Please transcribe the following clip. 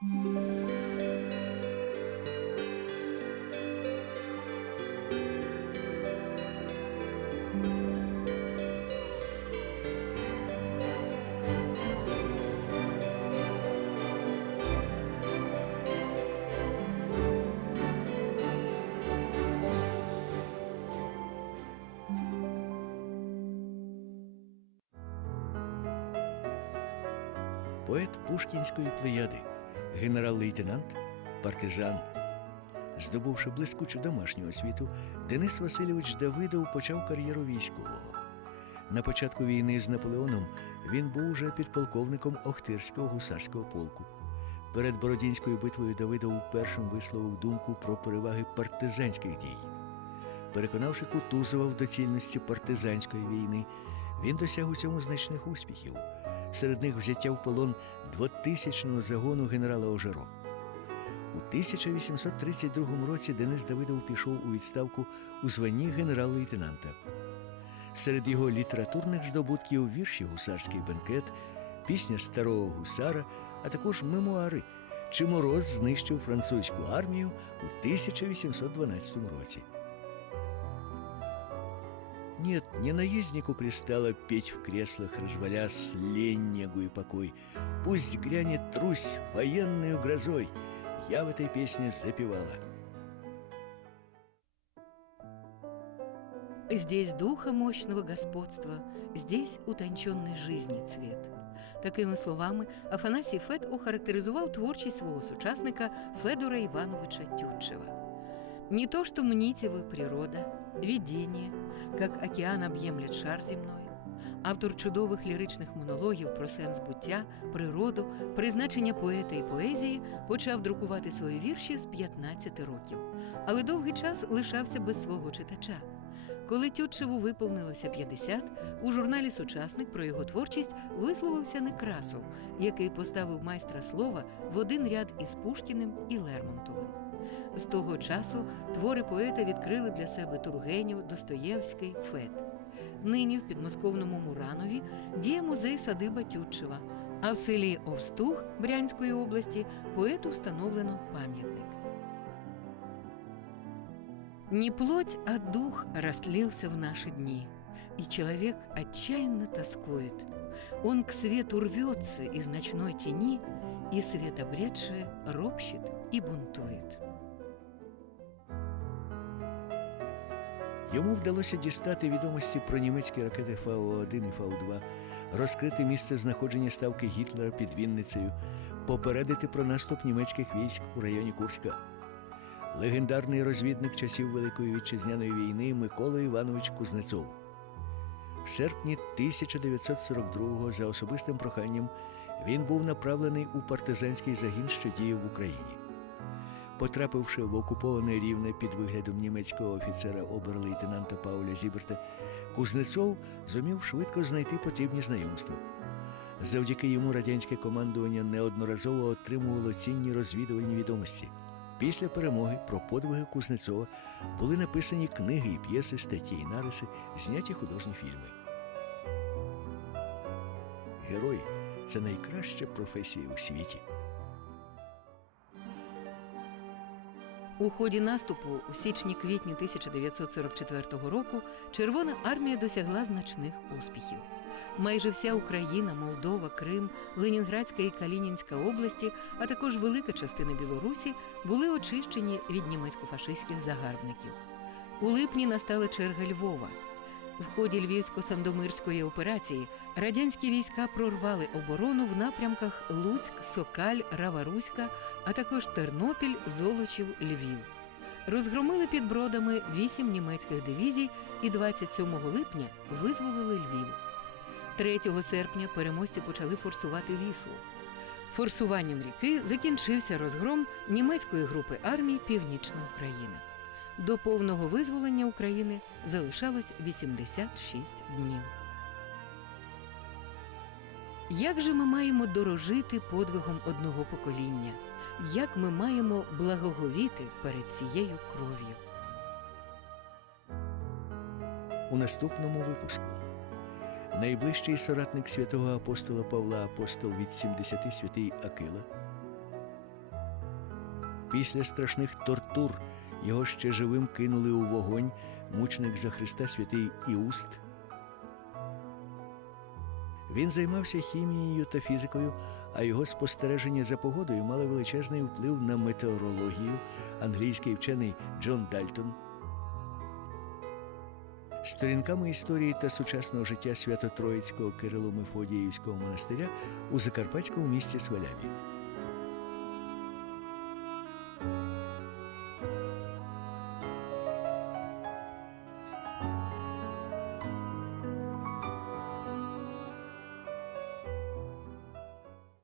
Поет Пушкінської плеяди, генерал-лейтенант, партизан. Здобувши блискучу домашню освіту, Денис Васильович Давидов почав кар'єру військового. На початку війни з Наполеоном він був уже підполковником Охтирського гусарського полку. Перед Бородінською битвою Давидов першим висловив думку про переваги партизанських дій. Переконавши Кутузова в доцільності партизанської війни, він досяг у цьому значних успіхів. Серед них взяття в полон 2000-го загону генерала Ожеро. У 1832 році Денис Давидов пішов у відставку у званні генерал-лейтенанта. Серед його літературних здобутків вірші Гусарський бенкет, пісня старого гусара, а також мемуари, чи мороз знищив французьку армію у 1812 році. Нет, не наезднику пристало петь в креслах, развалясь лень, негу и покой. Пусть грянет трусь военную грозой. Я в этой песне запевала. Здесь духа мощного господства, здесь утонченной жизни цвет. Такими словами Афанасій Фет охарактеризував творчість свого сучасника Федора Ивановича Тютчева. Не то, что мните вы природа, видение, как океан об'ємлять шар земной. Автор чудових ліричних монологів про сенс буття, природу, призначення поета і поезії почав друкувати свої вірші з 15 років, але довгий час лишався без свого читача. Коли Тютчеву виповнилося 50, у журналі Сучасник про його творчість висловився Некрасов, який поставив майстра слова в один ряд із Пушкіним і Лермонтовим. З того часу твори поета відкрили для себе Тургенів, Достоєвський, Фет. Нині в підмосковному Муранові діє музей садиба Тютчева, а в селі Овстуг Брянської області поету встановлено пам'ятник. Не плоть, а дух растлился в наши дни, и человек отчаянно тоскует. Он к свету рвется из ночной тени, и свет обретший ропщет и бунтует. Йому вдалося дістати відомості про німецькі ракети Фау-1 і Фау-2, розкрити місце знаходження ставки Гітлера під Вінницею, попередити про наступ німецьких військ у районі Курська. Легендарний розвідник часів Великої вітчизняної війни Микола Іванович Кузнецов. В серпні 1942-го за особистим проханням він був направлений у партизанський загін, що діяв в Україні. Потрапивши в окуповане рівне під виглядом німецького офіцера обер-лейтенанта Пауля Зіберта, Кузнецов зумів швидко знайти потрібні знайомства. Завдяки йому радянське командування неодноразово отримувало цінні розвідувальні відомості. Після перемоги про подвиги Кузнецова були написані книги і п'єси, статті і нариси, зняті художні фільми. Герої це найкраща професія у світі. У ході наступу у січні-квітні 1944 року Червона армія досягла значних успіхів. Майже вся Україна, Молдова, Крим, Ленінградська і Калінінська області, а також велика частина Білорусі були очищені від німецько-фашистських загарбників. У липні настала черга Львова. В ході львівсько-сандомирської операції радянські війська прорвали оборону в напрямках Луцьк, Сокаль, Раваруська, а також Тернопіль, Золочів, Львів. Розгромили під бродами вісім німецьких дивізій і 27 липня визволили Львів. 3 серпня переможці почали форсувати Віслу. Форсуванням ріки закінчився розгром німецької групи армій Північна Україна. До повного визволення України залишалось 86 днів. Як же ми маємо дорожити подвигом одного покоління? Як ми маємо благоговіти перед цією кров'ю? у наступному випуску. Найближчий соратник святого апостола Павла апостол від 70 святий Акила, Після страшних тортур його ще живим кинули у вогонь мученик за Христа святий Іуст. Він займався хімією та фізикою, а його спостереження за погодою мали величезний вплив на метеорологію. Англійський вчений Джон Дальтон. Сторінками історії та сучасного життя Свято-Троїцького Кирило-Мефодіївського монастиря у закарпатському місті Сваляві.